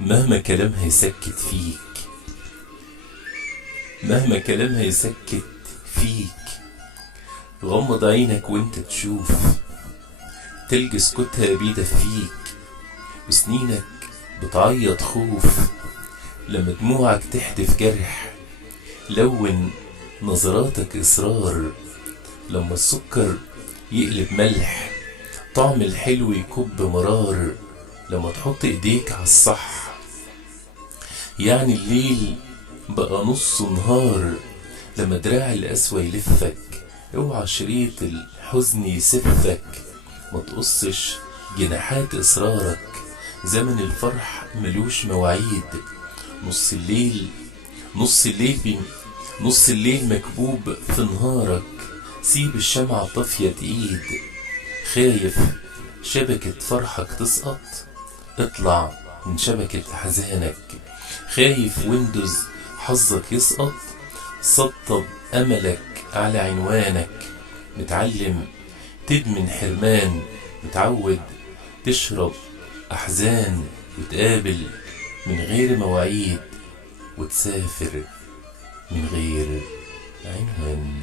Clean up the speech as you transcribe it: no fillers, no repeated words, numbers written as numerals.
مهما كلامها يسكت فيك، مهما كلامها يسكت فيك، غمض عينك وانت تشوف، تلقى سكوتها بيدفيك، وسنينك بتعيط خوف. لما دموعك تحدف جرح، لون نظراتك إصرار. لما السكر يقلب ملح، طعم الحلو يكب مرار. لما تحط ايديك عالصح، يعني الليل بقى نص نهار. لما دراع القسوة يلفك، اوعى شريط الحزن يسفك. ما تقصش جناحات إصرارك، زمن الفرح ملوش مواعيد. نص الليل نص الليل بي نص الليل مكبوب في نهارك. سيب الشمعة طافية تقيد، خايف شبكة فرحك تسقط، اطلع من شبكة حزانك. خايف ويندوز حظك يسقط، سطب أملك على عنوانك. متعلم تدمن حرمان، متعود تشرب أحزان، وتقابل من غير مواعيد، وتسافر من غير عنوان.